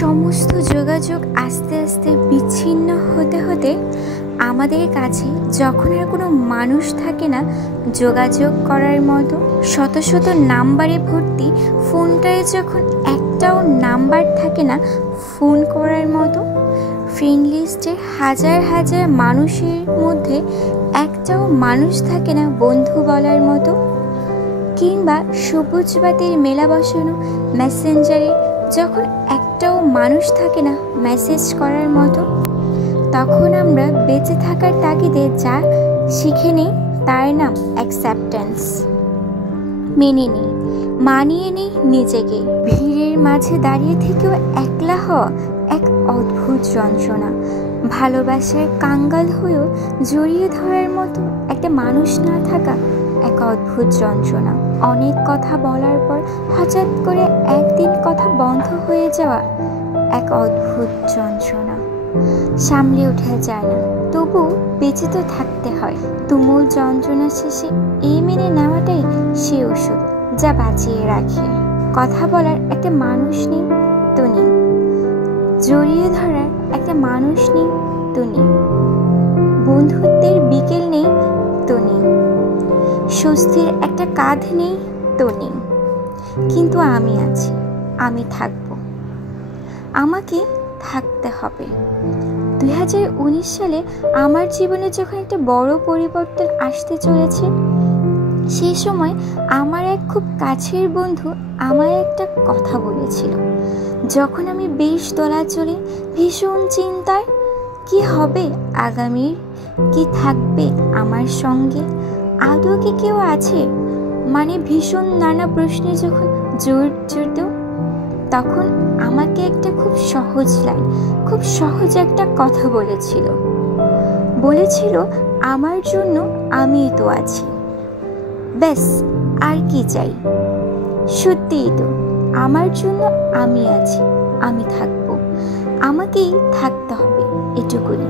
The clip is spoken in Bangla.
সমস্ত যোগাযোগ আস্তে আস্তে বিচ্ছিন্ন হতে হতে আমাদের কাছে যখন আর কোনো মানুষ থাকে না যোগাযোগ করার মতো, শত শত নাম্বারে ভর্তি ফোনটায় যখন একটাও নাম্বার থাকে না ফোন করার মতো, ফ্রেন্ড লিস্টে হাজার হাজার মানুষের মধ্যে একটাও মানুষ থাকে না বন্ধু বলার মতো, কিংবা সবুজ বাতির মেলা বসানো মেসেঞ্জারে যখন একটাও মানুষ থাকে না মেসেজ করার মতো, তখন আমরা বেঁচে থাকার তাগিদে যা শিখে নিই তার নাম অ্যাকসেপ্টেন্স। মেনে নিই, মানিয়ে নিই নিজেকে। ভিড়ের মাঝে দাঁড়িয়ে থেকেও একলা হওয়া এক অদ্ভুত যন্ত্রণা। ভালোবাসার কাঙ্গাল হয়েও জড়িয়ে ধরার মতো একটা মানুষ না থাকা এক অদ্ভুত যন্ত্রণা। অনেক কথা বলার পর হঠাৎ করে একদিন কথা বন্ধ হয়ে যাওয়া এক অদ্ভুত যন্ত্রণা। সামলে ওঠা যায় না, তবু বেঁচে তো থাকতে হয়। তুমুল যন্ত্রণা শেষে এই মেনে নেওয়াটাই সে ওষুধ যা বাঁচিয়ে রাখে। কথা বলার একটা মানুষ নেই তো নেই, জড়িয়ে ধরার একটা মানুষ নেই তো নেই, বন্ধুত্বের বিকেল নেই তো নেই, স্বস্তির একটা কাঁধ নেই তো নেই। কিন্তু আমি আছি, আমি থাকবো, আমাকে থাকতে হবে। 2019 সালে আমার জীবনে যখন একটা বড় পরিবর্তন আসতে চলেছে, সেই সময় আমার এক খুব কাছের বন্ধু আমায় একটা কথা বলেছিল। যখন আমি বেশ দোলাচলে, ভীষণ চিন্তায়, কি হবে আগামীর, কি থাকবে আমার সঙ্গে, আদৌ কি কেউ আছে, মানে ভীষণ নানা প্রশ্নে যখন জড়িত, তখন আমাকে একটা খুব সহজ লাইন, খুব সহজ একটা কথা বলেছিল আমার জন্য আমিই তো আছি, ব্যাস আর কি চাই। সত্যিই তো, আমার জন্য আমি আছি, আমি থাকবো, আমাকেই থাকতে হবে, এটুকুনি।